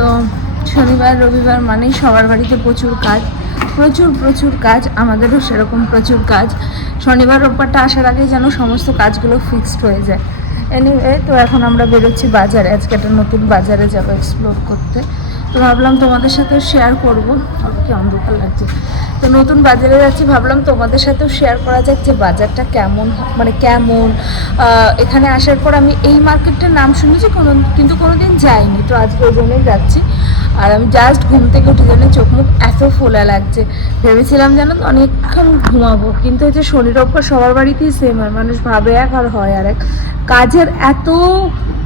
তো শনিবার রবিবার মানেই সবার বাড়িতে প্রচুর কাজ, প্রচুর কাজ, আমাদেরও সেরকম প্রচুর কাজ। শনিবার রোববারটা আসার আগেই যেন সমস্ত কাজগুলো ফিক্সড হয়ে যায়। এনিওয়ে, তো এখন আমরা বেরোচ্ছি বাজারে, আজকে একটা নতুন বাজারে যাবো এক্সপ্লোর করতে। তো ভাবলাম তোমাদের সাথেও শেয়ার করবো। কি অন্ধকার লাগছে। তো নতুন বাজারে যাচ্ছি, ভাবলাম তোমাদের সাথেও শেয়ার করা যাক যে বাজারটা কেমন, মানে কেমন। এখানে আসার পর আমি এই মার্কেটটার নাম শুনেছি কিন্তু কোনোদিন যাইনি, তো আজকে ওই জন্যই যাচ্ছি। আর আমি জাস্ট ঘুম থেকে উঠে জন্য চোখ মুখ এত ফোলা লাগছে, ভেবেছিলাম যেন অনেকক্ষণ ঘুমাবো, কিন্তু এই যে শনি রোববার সবার বাড়িতেই সেম হয়, মানুষ ভাবে এক আর হয় আর এক। কাজের এত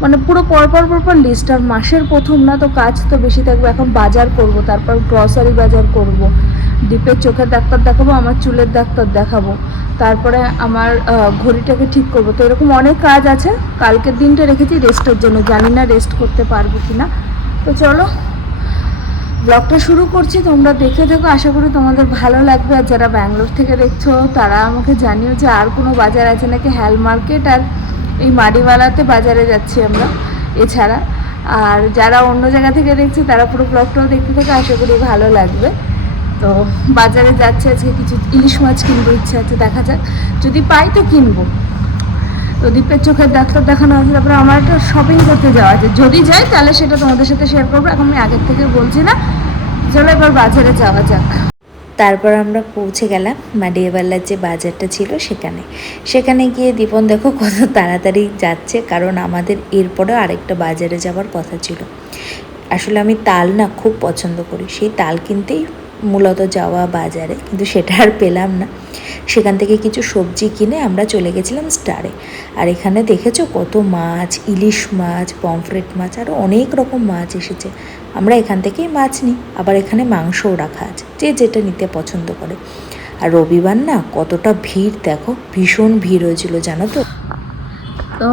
মানে পুরো পরপর লিস্ট, আর মাসের প্রথম না, তো কাজ তো বেশি থাকবে। এখন বাজার করব, তারপর গ্রসারি বাজার করব, দীপের চোখের ডাক্তার দেখাবো, আমার চুলের ডাক্তার দেখাবো, তারপরে আমার ঘড়িটাকে ঠিক করবো। তো এরকম অনেক কাজ আছে। কালকের দিনটা রেখেছি রেস্টের জন্য, জানি না রেস্ট করতে পারবো কিনা। তো চলো ব্লগটা শুরু করছি, তোমরা দেখে থাকো, আশা করি তোমাদের ভালো লাগবে। আর যারা ব্যাঙ্গালোর থেকে দেখছো তারা আমাকে জানিও যে আর কোনো বাজার আছে নাকি। হ্যাল মার্কেট আর এই মাড়িওয়ালাতে বাজারে যাচ্ছি আমরা এছাড়া। আর যারা অন্য জায়গা থেকে দেখছে তারা পুরো ব্লগটাও দেখতে থাকে, আশা করি ভালো লাগবে। তো বাজারে যাচ্ছে, আজকে কিছু ইলিশ মাছ কিনবো, ইচ্ছে আছে, দেখা যাক, যদি পাই তো কিনবো। তো দীপের চোখের ডাক্তার দেখানো আছে, তারপরে আমার একটা শপিং করতে যাওয়া আছে, যদি যাই তাহলে সেটা তোমাদের সাথে শেয়ার করবো। এখন আমি আগের থেকে বলছি না, চলো এবার বাজারে যাওয়া যাক। তারপর আমরা পৌঁছে গেলাম মাডিয়াওয়ালার যে বাজারটা ছিল সেখানে গিয়ে দীপন দেখো কত তাড়াতাড়ি যাচ্ছে, কারণ আমাদের এরপরেও আরেকটা বাজারে যাওয়ার কথা ছিল। আসলে আমি তাল না খুব পছন্দ করি, সেই তাল কিনতেই মূলত যাওয়া বাজারে, কিন্তু সেটা আর পেলাম না। সেখান থেকে কিছু সবজি কিনে আমরা চলে গেছিলাম স্টারে। আর এখানে দেখেছো কত মাছ, ইলিশ মাছ, পমফ্রেট মাছ, আরও অনেক রকম মাছ এসেছে। আমরা এখান থেকেই মাছ নিই, আবার এখানে মাংসও রাখা আছে, যে যেটা নিতে পছন্দ করে। আর রবিবার না কতটা ভিড় দেখো, ভীষণ ভিড় হয়েছিল জানো তো। তো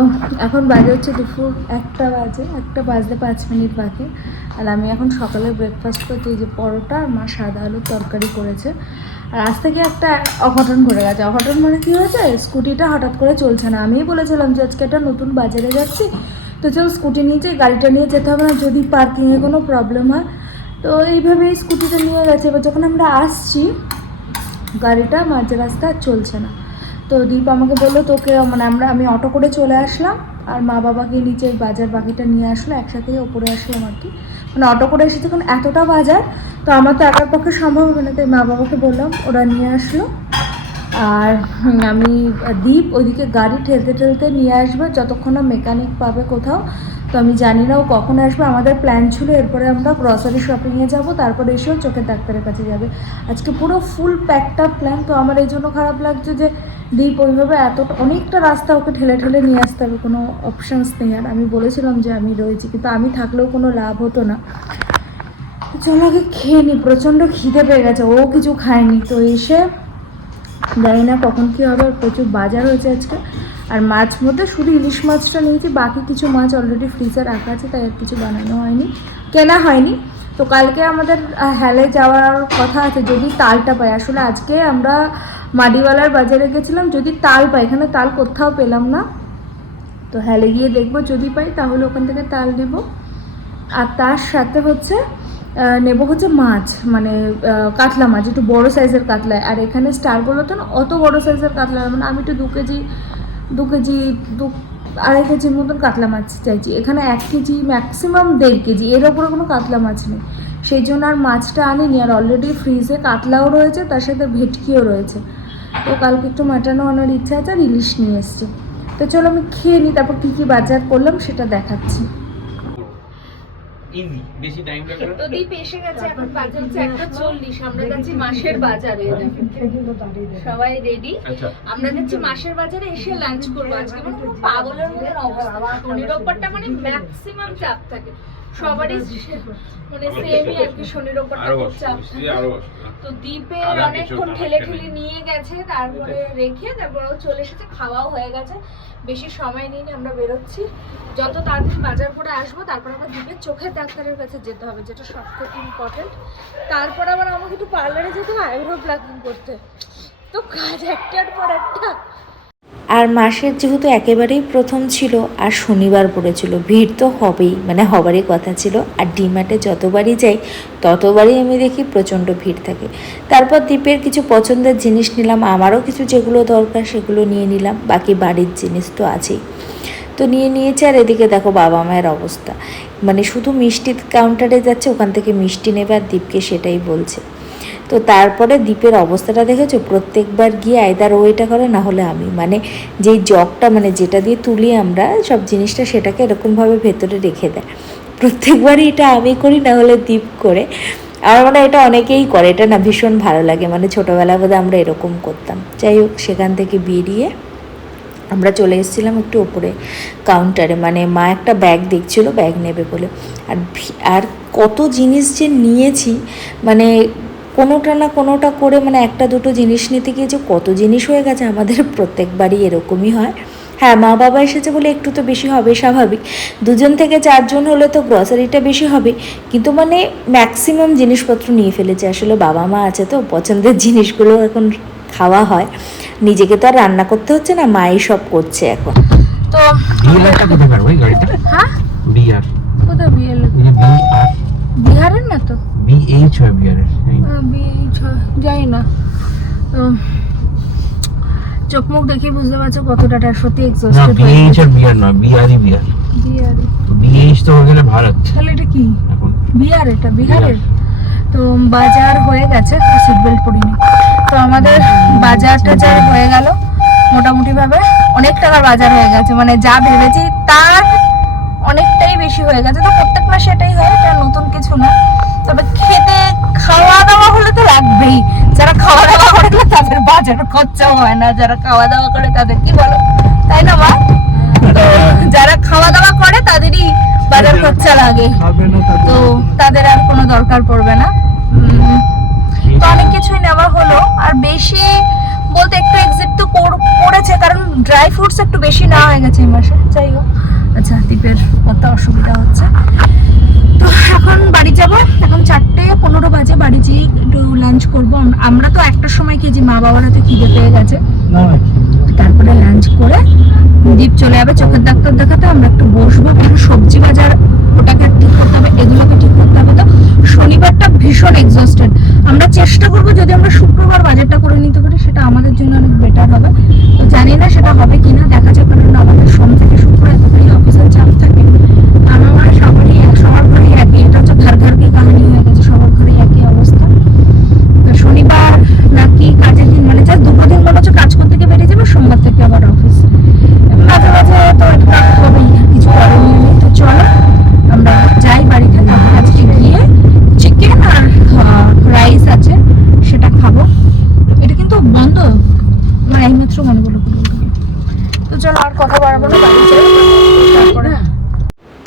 এখন বাজে হচ্ছে দুপুর 1টা বাজে, 1টা বাজতে 5 মিনিট বাকি। আর আমি এখন সকালে ব্রেকফাস্ট করছি, এই যে পরোটা আর মা সাদা আলুর তরকারি করেছে। আর আজ থেকে একটা অঘটন ঘটে গেছে। অঘটন মানে কী হয়েছে, স্কুটিটা হঠাৎ করে চলছে না। আমিই বলেছিলাম যে আজকে একটা নতুন বাজারে যাচ্ছি, তো চল স্কুটি নিয়ে যাই, গাড়িটা নিয়ে যেতে হবে না যদি পার্কিংয়ে কোনো প্রবলেম হয়। তো এইভাবেই স্কুটিটা নিয়ে গেছে। এবার যখন আমরা আসছি, গাড়িটা মাঝ রাস্তায় চলছে না। তো দীপ আমাকে বললো তোকে, মানে আমি অটো করে চলে আসলাম, আর মা বাবাকে নিচে বাজার বাকিটা নিয়ে আসলো, একসাথেই ওপরে আসলাম আর কি। মানে অটো করে এসেছে, কারণ এতটা বাজার তো আমার তো একার পক্ষে সম্ভব হবে না, তাই মা বাবাকে বললাম, ওরা নিয়ে আসলো। আর আমি দীপ ওইদিকে গাড়ি ঠেলতে ঠেলতে নিয়ে আসবে যতক্ষণ না মেকানিক পাবে কোথাও। তো আমি জানি না ও কখন আসবে। আমাদের প্ল্যান ছিল এরপরে আমরা গ্রসারি শপিংয়ে যাব, তারপরে এসেও চোখের ডাক্তারের কাছে যাবে। আজকে পুরো ফুল প্যাকড আপ প্ল্যান। তো আমার এই জন্য খারাপ লাগছে যে দীপ ওইভাবে অনেকটা রাস্তা ওকে ঠেলে ঠেলে নিয়ে আসতে হবে, কোনো অপশানস নেই। আর আমি বলেছিলাম যে আমি রয়েছি, কিন্তু আমি থাকলেও কোনো লাভ হতো না। চলো আগে খেয়ে নিই, প্রচণ্ড খিদে পেয়ে গেছে, ও কিছু খায়নি। তো এসে জানি না কখন কী হবে, প্রচুর বাজার হয়েছে আজকে। আর মাছ মধ্যে শুধু ইলিশ মাছটা নিয়েছি, বাকি কিছু মাছ অলরেডি ফ্রিজে রাখা আছে, তাই আর কিছু বানানো হয়নি, কেনা হয়নি। তো কালকে আমাদের হ্যালে যাওয়ার কথা আছে, যদি তালটা পাই। আসলে আজকে আমরা মাডিওয়ালার বাজারে গেছিলাম, যদি তাল পাই, এখানে তাল কোথাও পেলাম না। তো হ্যালে গিয়ে দেখবো, যদি পাই তাহলে ওখান থেকে তাল নেব। আর তার সাথে হচ্ছে নেব হচ্ছে মাছ, মানে কাতলা মাছ, একটু বড়ো সাইজের কাতলা। আর এখানে স্টারগুলোতে না অত বড়ো সাইজের কাতলা, মানে আমি একটু 2 কেজি 2.5 কেজির মতন কাতলা মাছ চাইছি। এখানে 1 কেজি ম্যাক্সিমাম 1.5 কেজি, এর ওপরে কোনো কাতলা মাছ নেই। সেই জন্য আর মাছটা আনিনি। আর অলরেডি ফ্রিজে কাতলাও রয়েছে, তার সাথে ভেটকিও রয়েছে। তো কালকে একটু মাটনও আনার ইচ্ছা আছে, আর ইলিশ নিয়ে এসছি। তো চলো আমি খেয়ে নিই, তারপর কী কী বাজার করলাম সেটা দেখাচ্ছি। ইজি, বেশি টাইম লাগবে না। তো দীপ এসে গেছে, এখন বাজে হচ্ছে 1:40। আমরা যাচ্ছি মাসের বাজারে, সবাই রেডি। আমরা যাচ্ছি মাসের বাজারে, এসে লাঞ্চ করবো। আজকে মানে পুরো পাগলের মতন অবস্থা। শনি রোববারটা মানে ম্যাক্সিমাম চাপ থাকে সবারই, মানে সেমই আর কি। শনি রোববারটা খুব চাপ থাকে। তো দীপের অনেকক্ষণ ঠেলে ঠেলে নিয়ে গেছে, তারপরে রেখে তারপর ও চলে এসেছে, খাওয়াও হয়ে গেছে। বেশি সময় নিয়ে আমরা বেরোচ্ছি, যত তাড়াতাড়ি বাজার করে আসবো তারপর আমরা দীপের চোখের ডাক্তারের কাছে যেতে হবে, যেটা সব থেকে ইম্পর্টেন্ট। তারপর আবার আমাকে একটু পার্লারে যেতে হবে আইব্রো প্লাকিং করতে। তো কাজ একটার পর একটা। আর মাসের যেহেতু একেবারেই প্রথম ছিল আর শনিবার পড়েছিল, ভিড় তো হবেই, মানে হবারই কথা ছিল। আর ডিমার্টে যতবারই যাই ততবারই আমি দেখি প্রচণ্ড ভিড় থাকে। তারপর দীপের কিছু পছন্দের জিনিস নিলাম, আমারও কিছু যেগুলো দরকার সেগুলো নিয়ে নিলাম, বাকি বাড়ির জিনিস তো আছেই। তো নিয়েছে। আর এদিকে দেখো বাবা মায়ের অবস্থা, মানে শুধু মিষ্টির কাউন্টারে যাচ্ছে, ওখান থেকে মিষ্টি নেবে আর দীপকে সেটাই বলছে। তো তারপরে দীপের অবস্থাটা দেখেছো, প্রত্যেকবার গিয়ে আইদার ও এটা করে না হলে আমি, মানে যেই জগটা মানে যেটা দিয়ে তুলি আমরা সব জিনিসটা সেটাকে এরকমভাবে ভেতরে রেখে দেয়। প্রত্যেকবারই এটা আমি করি না হলে দীপ করে। আমার মনে হয় এটা অনেকেই করে, এটা না ভীষণ ভালো লাগে, মানে ছোটোবেলা বোধহয় আমরা এরকম করতাম। যাই হোক, সেখান থেকে বেরিয়ে আমরা চলে এসেছিলাম একটু ওপরে কাউন্টারে, মানে মা একটা ব্যাগ দেখছিল, ব্যাগ নেবে বলে। আর কত জিনিস যে নিয়েছি, মানে কোনোটা না কোনোটা করে, মানে একটা দুটো জিনিস নিতে গিয়ে যে কত জিনিস হয়ে গেছে। আমাদের প্রত্যেকবারই এরকমই হয়। হ্যাঁ, মা বাবা এসেছে বলে একটু তো বেশি হবে, স্বাভাবিক। 2 থেকে 4 জন হলে তো গ্রসারিটা বেশি হবে, কিন্তু মানে ম্যাক্সিমাম জিনিসপত্র নিয়ে ফেলেছে। আসলে বাবা মা আছে তো, পছন্দের জিনিসগুলো এখন খাওয়া হয়, নিজেকে তো আর রান্না করতে হচ্ছে না, মাই সব করছে এখন। তো বিআরটা কোথাকার ওই গাড়িটা? হ্যাঁ, বিআর কোথায় বিএল? বিআর বিহারের না তো, বিএইচ হয় বিআরের। যাই না। তো চোখ মুখ দেখে বুঝতে পারছো কতটা সত্যি না, এক্সস্টেড হয়ে বিএইচ গেছে। আর বিআর নয়, বিআরই বিআর। বিহারে তো বিএইচ তো হয়ে গেলে ভারত তাহলে এটা কি? এখন। বিহার, এটা বিহারের। তো বাজার হয়ে গেছে, সিট বেল্ট পরিনি। তো আমাদের বাজার টাজার হয়ে গেল মোটামুটি ভাবে, অনেক টাকার বাজার হয়ে গেছে, মানে যা ভেবেছি তার অনেকটাই বেশি হয়ে গেছে। তো প্রত্যেক মাসে এটাই হয়, এটা নতুন কিছু না। তবে খেতে খাওয়া দাওয়া হলে তো লাগবেই, যারা খাওয়া দাওয়া করে না তাদের বাজার খরচাও হয় না, যারা খাওয়া দাওয়া করে তাদের কি বলো, তাই না মা? তো যারা খাওয়া দাওয়া করে তাদেরই বাজার খরচা লাগে, তো তাদের আর কোনো দরকার পড়বে না। তো অনেক কিছুই নেওয়া হলো, আর বেশি বলতে একটু এক্সিট তো করেছে, কারণ ড্রাই ফ্রুটস একটু বেশি নেওয়া হয়ে গেছে এই মাসে। যাই হোক, আচ্ছা দীপের কত অসুবিধা হচ্ছে। তো এখন বাড়ি যাব, এখন 4:15 বাজে, বাড়ি যেয়ে একটু লাঞ্চ করবো। আমরা তো 1টার সময় খেয়েছি, মা বাবারা তো খিদে পেয়ে গেছে। তারপরে লাঞ্চ করে দীপ চলে যাবে চোখের ডাক্তার দেখাতে, আমরা একটু বসবো, কারণ সবজি বাজার ওটাকে ঠিক করতে হবে, এগুলোকে ঠিক করতে হবে। তো শনিবারটা ভীষণ এক্সস্টেড। আমরা চেষ্টা করবো যদি আমরা শুক্রবার বাজারটা করে নিতে পারি, সেটা আমাদের জন্য অনেক বেটার হবে। তো জানি না সেটা হবে কিনা, দেখা যাক, কারণ আমাদের সোম থেকে শুক্র এতটাই অফিসের চাপ থাকে। আমার সবার ঘরেই একই, এটা হচ্ছে ঘর কি কাহিনী হয়ে গেছে, সবার ঘরেই একই অবস্থা। তো শনিবার নাকি কাজের দিন, মানে জাস্ট 2 দিন মনে হচ্ছে কাজ করতে গিয়ে বেরিয়ে যাবে, সোমবার থেকে আবার অফিস। মাঝে মাঝে তো এটা হবেই, কিছু করার নেই। তো চলো আমরা যাই বাড়িতে, তারপর আজকে গিয়ে চিকেন আর রাইস আছে সেটা খাবো। এটা কিন্তু বন্ধ, মানে এইমাত্র মনে করলো। তো চলো আর কথা বাড়াবো না, বাড়ি যাই তারপরে।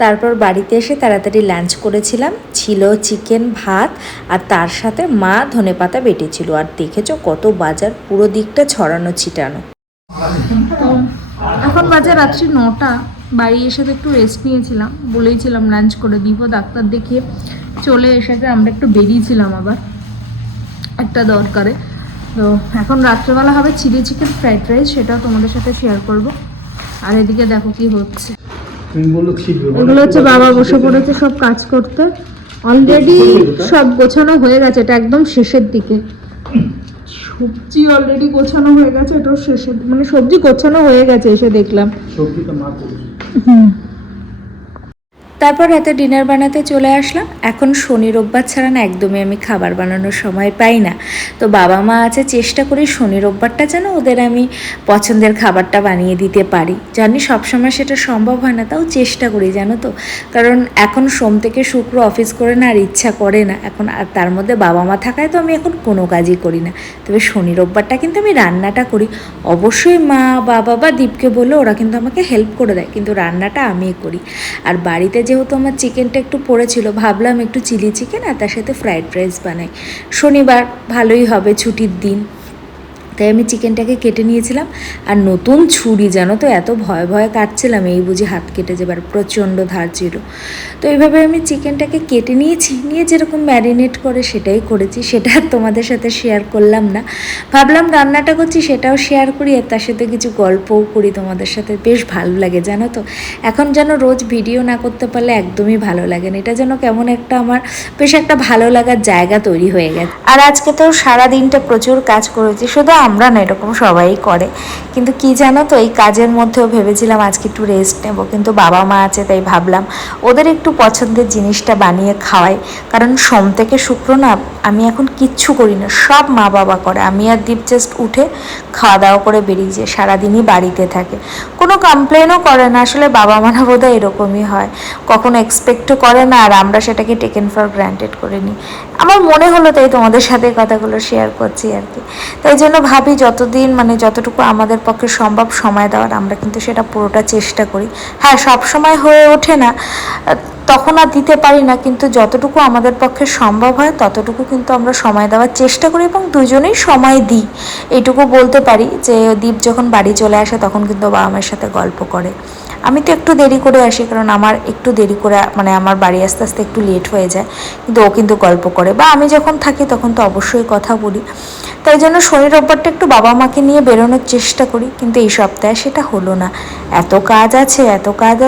তারপর বাড়িতে এসে তাড়াতাড়ি লাঞ্চ করেছিলাম, ছিল চিকেন, ভাত, আর তার সাথে মা ধনেপাতা বেটেছিল। আর দেখেছো কত বাজার, পুরো দিকটা ছড়ানো ছিটানো। তো এখন বাজে রাত্রি 9টা। বাড়ি এসে তো একটু রেস্ট নিয়েছিলাম, বলেইছিলাম লাঞ্চ করে দিব, ডাক্তার দেখিয়ে চলে এসেছে। আমরা একটু বেরিয়েছিলাম আবার একটা দরকারে। তো এখন রাত্রেবেলা হবে চিলি চিকেন ফ্রাইড রাইস, সেটাও তোমাদের সাথে শেয়ার করব। আর এদিকে দেখো কি হচ্ছে, এগুলো হচ্ছে বাবা বসে পড়েছে সব কাজ করতে। অলরেডি সব গোছানো হয়ে গেছে, এটা একদম শেষের দিকে। সবজি অলরেডি গোছানো হয়ে গেছে, এটাও শেষের, মানে সবজি গোছানো হয়ে গেছে এসে দেখলাম। তারপর রাতে ডিনার বানাতে চলে আসলাম। এখন শনি রোববার ছাড়া না একদমই আমি খাবার বানানোর সময় পাই না। তো বাবা মা আছে, চেষ্টা করি শনি রোববারটা যেন ওদের আমি পছন্দের খাবারটা বানিয়ে দিতে পারি। জানি সবসময় সেটা সম্ভব হয় না, তাও চেষ্টা করি, জানো তো। কারণ এখন সোম থেকে শুক্র অফিস করে না, আর ইচ্ছা করে না এখন। আর তার মধ্যে বাবা মা থাকায় তো আমি এখন কোনো কাজই করি না। তবে শনি রোববারটা কিন্তু আমি রান্নাটা করি। অবশ্যই মা বাবা বা দীপকে বলে ওরা কিন্তু আমাকে হেল্প করে দেয়, কিন্তু রান্নাটা আমিই করি। আর বাড়িতে যেহেতু আমার চিকেনটা একটু পড়েছিল, ভাবলাম একটু চিলি চিকেন আর তার সাথে ফ্রাইড রাইস বানাই। শনিবার ভালোই হবে, ছুটির দিন। তাই আমি চিকেনটাকে কেটে নিয়েছিলাম। আর নতুন ছুরি জানো তো, এত ভয় ভয়ে কাটছিলাম, এই বুঝি হাত কেটে যাবার, প্রচণ্ড ধার ছিল। তো এইভাবে আমি চিকেনটাকে কেটে নিয়েছি, নিয়ে যেরকম ম্যারিনেট করে সেটাই করেছি, সেটা আর তোমাদের সাথে শেয়ার করলাম না। ভাবলাম রান্নাটা করছি সেটাও শেয়ার করি, আর তার সাথে কিছু গল্পও করি তোমাদের সাথে, বেশ ভালো লাগে জানো তো। এখন যেন রোজ ভিডিও না করতে পারলে একদমই ভালো লাগে না, এটা যেন কেমন একটা আমার বেশ একটা ভালো লাগার জায়গা তৈরি হয়ে গেছে। আর আজকে তো সারাদিনটা প্রচুর কাজ করেছি, শুধু আমরা না, এরকম সবাই করে। কিন্তু কি জানো তো, এই কাজের মধ্যেও ভেবেছিলাম আজকে একটু রেস্ট নেব, কিন্তু বাবা মা আছে তাই ভাবলাম ওদের একটু পছন্দের জিনিসটা বানিয়ে খাওয়াই। কারণ সোম থেকে শুক্র না আমি এখন কিচ্ছু করি না, সব মা বাবা করে। আমি আর দীপ জাস্ট উঠে খাওয়া দাওয়া করে বেরিয়ে যায়, সারাদিনই বাড়িতে থাকে, কোনো কমপ্লেনও করে না। আসলে বাবা মারা বোধহয় এরকমই হয়, কখনো এক্সপেক্টও করে না, আর আমরা সেটাকে টেকেন ফর গ্র্যান্টেড করে নিই। আমার মনে হলো তাই তোমাদের সাথে কথাগুলো শেয়ার করছি আর কি। তাই জন্য ভাবি যতদিন মানে যতটুকু আমাদের পক্ষে সম্ভব সময় দেওয়ার, আমরা কিন্তু সেটা পুরোটা চেষ্টা করি। হ্যাঁ, সব সময় হয়ে ওঠে না, তখন আর দিতে পারি না, কিন্তু যতটুকু আমাদের পক্ষে সম্ভব হয় ততটুকু কিন্তু আমরা সময় দেওয়ার চেষ্টা করি, এবং দুজনেই সময় দিই। এইটুকু বলতে পারি যে দীপ যখন বাড়ি চলে আসে তখন কিন্তু বাবা মায়ের সাথে গল্প করে। আমি তো একটু দেরি করে আসি, কারণ আমার একটু দেরি করে মানে আমার বাড়ি আসতে আসতে একটু লেট হয়ে যায়, কিন্তু ও কিন্তু গল্প করে। বা আমি যখন থাকি তখন তো অবশ্যই কথা বলি। তাই জন্য শনি রোববারটা একটু বাবা মাকে নিয়ে বেরোনোর চেষ্টা করি, কিন্তু এই সপ্তাহে সেটা হলো না। এত কাজ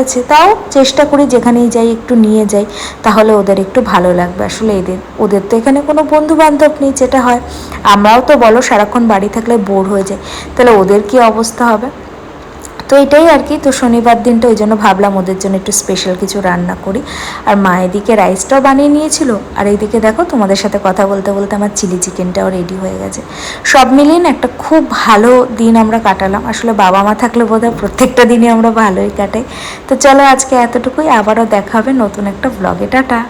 আছে, তাও চেষ্টা করি যেখানেই যাই একটু নিয়ে যাই, তাহলে ওদের একটু ভালো লাগবে। আসলে ওদের তো এখানে কোনো বন্ধু বান্ধব নেই, যেটা হয় আমরাও তো বলো সারাক্ষণ বাড়ি থাকলে বোর হয়ে যায়, তাহলে ওদের কি অবস্থা হবে। তো এটাই আর কি। তো শনিবার দিনটা ওই জন্য ভাবলাম ওদের জন্য একটু স্পেশাল কিছু রান্না করি। আর মা এদিকে রাইসটাও বানিয়ে নিয়েছিল, আর এইদিকে দেখো তোমাদের সাথে কথা বলতে বলতে আমার চিলি চিকেনটাও রেডি হয়ে গেছে। সব মিলিয়ে না একটা খুব ভালো দিন আমরা কাটালাম। আসলে বাবা মা থাকলে বোধহয় প্রত্যেকটা দিনই আমরা ভালোই কাটাই। তো চলো আজকে এতটুকুই, আবারও দেখা হবে নতুন একটা ব্লগে। টাটা।